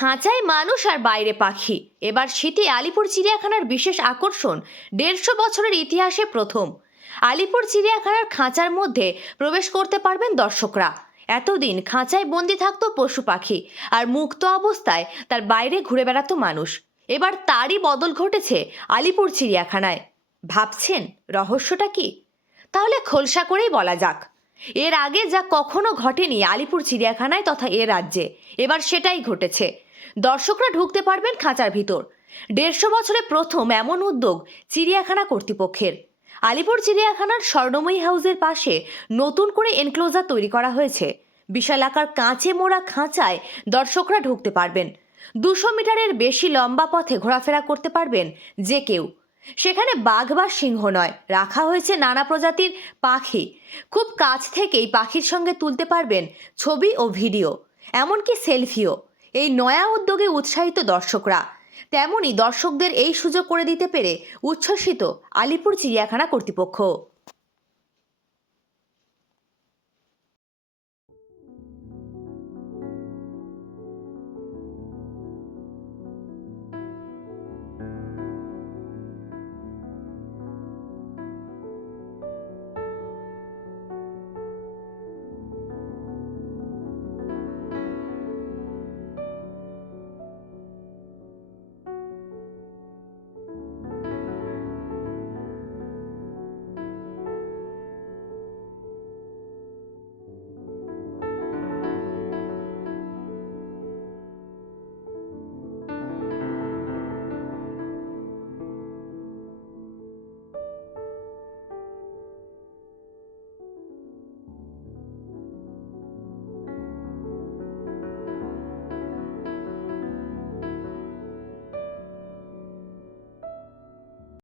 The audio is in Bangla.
খাঁচায় মানুষ আর বাইরে পাখি। এবার শীতে আলিপুর চিড়িয়াখানার বিশেষ আকর্ষণ ১৫০ বছরের ইতিহাসে প্রথম। আলিপুর চিড়িয়াখানার খাঁচার মধ্যে প্রবেশ করতে পারবেন দর্শকরা। এতদিন খাঁচায় বন্দি থাকতো পশু পাখি, আর মুক্ত অবস্থায় তার বাইরে ঘুরে বেড়াতো মানুষ। এবার তারই বদল ঘটেছে আলিপুর চিড়িয়াখানায়। ভাবছেন রহস্যটা কি? তাহলে খোলসা করেই বলা যাক। এর আগে যা কখনো ঘটেনি আলিপুর চিড়িয়াখানায় তথা এ রাজ্যে, এবার সেটাই ঘটেছে। দর্শকরা ঢুকতে পারবেন খাঁচার ভিতর। ১৫০ বছরে প্রথম এমন উদ্যোগ চিড়িয়াখানা কর্তৃপক্ষের। আলিপুর চিড়িয়াখানার স্বর্ণময়ী হাউসের পাশে নতুন করে এনক্লোজার তৈরি করা হয়েছে। বিশাল আকার কাঁচে মোড়া খাঁচায় দর্শকরা ঢুকতে পারবেন। ২০০ মিটারের বেশি লম্বা পথে ঘোরাফেরা করতে পারবেন যে কেউ। সেখানে বাঘ বা সিংহ নয়, রাখা হয়েছে নানা প্রজাতির পাখি। খুব কাছ থেকেই পাখির সঙ্গে তুলতে পারবেন ছবি ও ভিডিও, এমনকি সেলফিও। এই নয়া উদ্যোগে উৎসাহিত দর্শকরা। তেমনই দর্শকদের এই সুযোগ করে দিতে পেরে উচ্ছ্বসিত আলিপুর চিড়িয়াখানা কর্তৃপক্ষ।